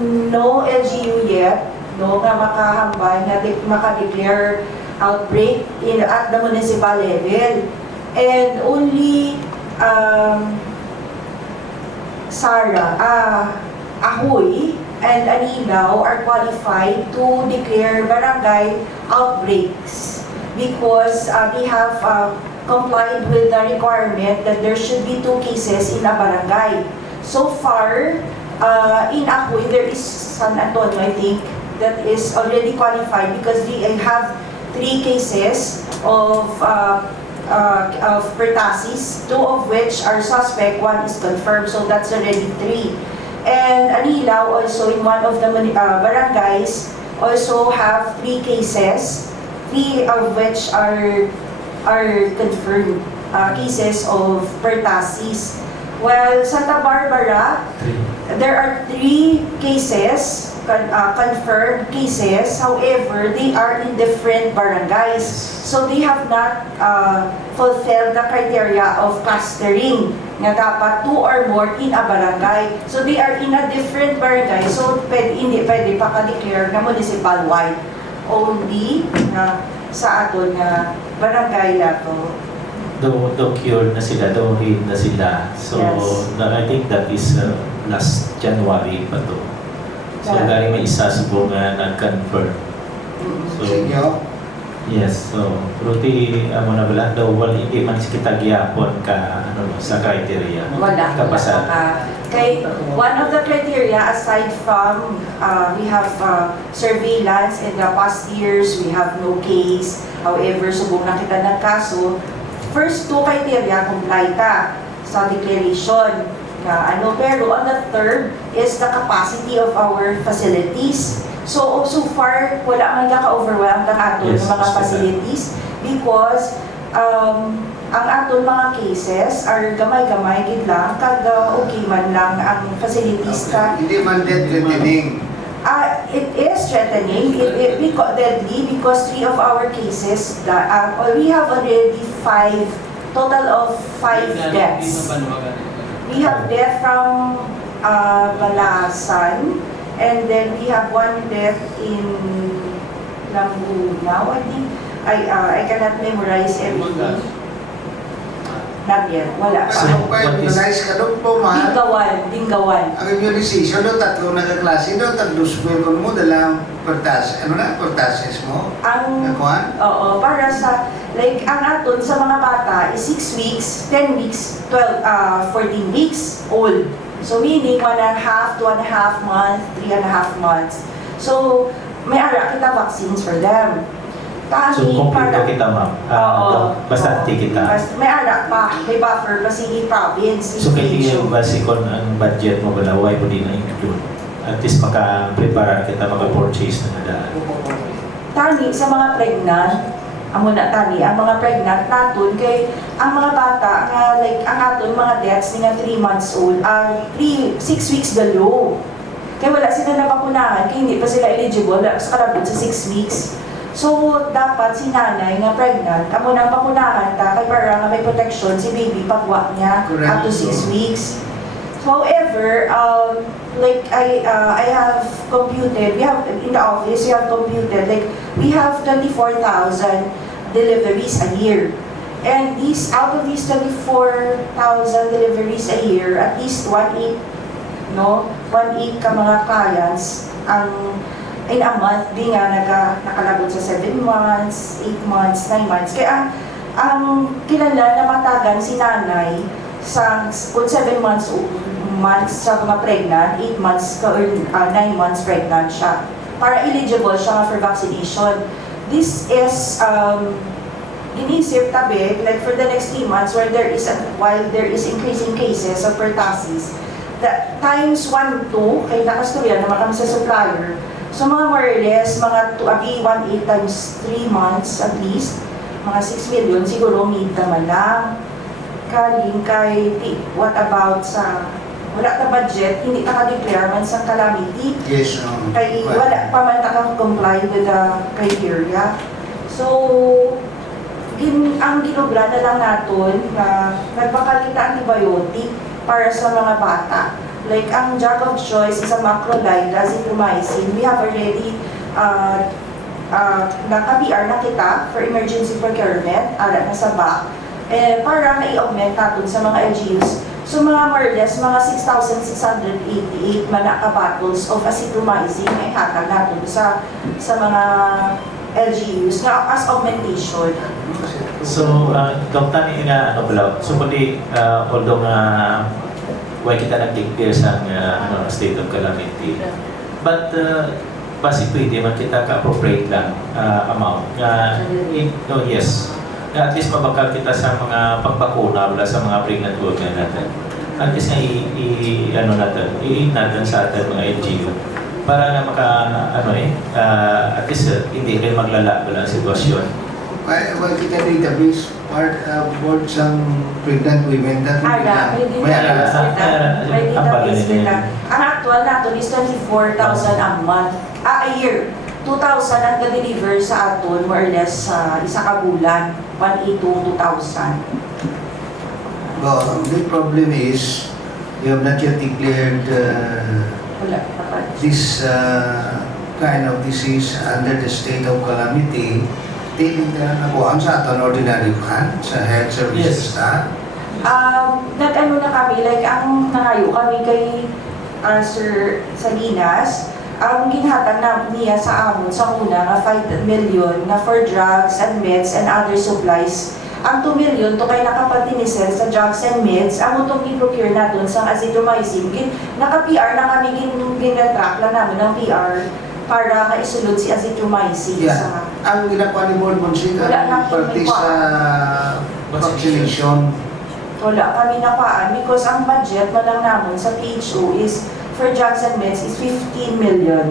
no LGU yet, no, nga makahambay, na maka-declare outbreak at the municipal level. And only Ahoy and Anilao are qualified to declare barangay outbreaks because they have complied with the requirement that there should be 2 cases in a barangay. So far, in Ahoy, there is San Antonio, I think, that is already qualified because they have 3 cases of pertussis, 2 of which are suspect, 1 is confirmed, so that's already 3. And Anilao also in one of the barangays also have 3 cases, 3 of which are confirmed cases of pertussis. While Santa Barbara, there are 3 cases, confirmed cases, however, they are in different barangays. So they have not fulfilled the criteria of clustering nga dapat 2 or more in a barangay. So they are in a different barangay, so hindi pwede pa-declare na municipal-wide. Only sa aton na barangay na to. Though cured na sila, though healed na sila. So Yes. I think that is last January pa to. So galing may isa subong nga nag-confirm. So, yes, so Ruti, amo na bala, daw hindi man kita gyapon ka sa criteria. Wala. Kay one of the criteria aside from we have surveillance in the past years, we have no case. However, subong na kita ng kaso, first 2 criteria comply ka sa declaration. Pero on the third is the capacity of our facilities. So far, wala man ka-overwhelmed ang aton Yes, mga facilities because ang aton mga cases are gamay-gamay gid lang kag okay man lang ang facilities ka. Hindi man threatening. It is threatening. It deadly because 3 of our cases we have already 5 total of 5 deaths. We have death from Balasan, and then we have 1 death in Lambunaw. I think I cannot memorize everything. Not yet, wala pa. Ano pa yung nice ka doon po, mahal? Dinggawan. Ang immunisation doon, 3 na kaklase doon, 3 square mo, dalang pertussis mo? Nakuhan? Oo, para sa, ang aton sa mga bata is 6 weeks, 10 weeks, 12, 14 weeks old. So meaning 1.5 to 1.5 months, 3.5 months. So may ara kita vaccines for them. So kompleto kita, ma'am. Bastante kita. May ara pa, may buffer pa sige province. So kaya yung basikon ang budget mo bala, why mo din na-include? At least maka-prepare kita, maka-purchase na nadaan. Tani, sa mga pregnant, ang mga pregnant naton kay ang mga bata nga ang aton mga deaths nga 3 months old 6 weeks below. Kaya wala sila nabakunahan, kaya hindi pa sila eligible sa kalabot sa 6 weeks. So dapat si nanay nga pregnant, amo nang bakunahan ta kay para nga may protection si baby pagwa niya up to 6 weeks. However, I have computed, we have in the office, we have computed, we have 24,000 deliveries a year. And out of these 24,000 deliveries a year, at least 1/8 ka mga clients in a month, di nga nakalabot sa 7 months, 8 months, 9 months. Kaya ang kilala na matagan si nanay kung 7 months sa mga pregnant, 8 months or 9 months pregnant siya. Para eligible siya for vaccination. This is inisip tabi, for the next 3 months while there is increasing cases of pertussis, times 1, 2, kay nakastorya naman kami sa supplier. So mga more or less, mga 1.8 times 3 months at least, mga 6 million, siguro need naman lang. Kaling what about wala ka budget, hindi ka ka-declare man sa calamity. Yes, Kaya wala pa man comply with the criteria. So, ang ginobra na lang natin na nagbakal kita antibiotic para sa mga bata. Like ang drug of choice is a macrolide, azithromycin. We have already naka-PR na kita for emergency procurement, nasa back, para mai-augment natin sa mga LGUs. So mga more or less, mga 6,688 manaka bottles of azithromycin ay hatag natin sa mga LGUs na as augmentation. So, Dr. ni nga, so kundi, although nga, why kita nag-declare sa state of calamity, but basi pwede man kita ka-appropriate lang amount. Yes. At least mabakal kita sa mga pagbakuna wala sa mga pregnant women natin. At least nga i-aid natin sa ating mga LGU para nga at least hindi rin maglala wala ang sitwasyon. Why kita database board sa pregnant women that May database nila. Ang actual natin is 24,000 a month, a year. 2,000 ang ka-deliver sa aton, more or less isa ka bulan, 182, 2,000. Well, the problem is you have not yet declared this kind of disease under the state of calamity. Tingin na nakuhaan sa aton ordinary plan sa health services na. Nag-ano na kami, like ang nangayo kami kay Sir Salinas, ang ginhatag na niya sa amon sa una nga 5 million na for drugs and meds and other supplies. Ang 2 million to kay nakapatinisel sa drugs and meds, ang itong i-procure natin sa azithromycin. Naka-PR na kami, ginatrack lang namin ng PR para maisulod si azithromycin. Yeah. Ang ginagawa ni Board Bonsing ang parte sa vaccination. Wala kami napaan because ang budget na lang namin sa PHO is for drugs and meds is 15 million.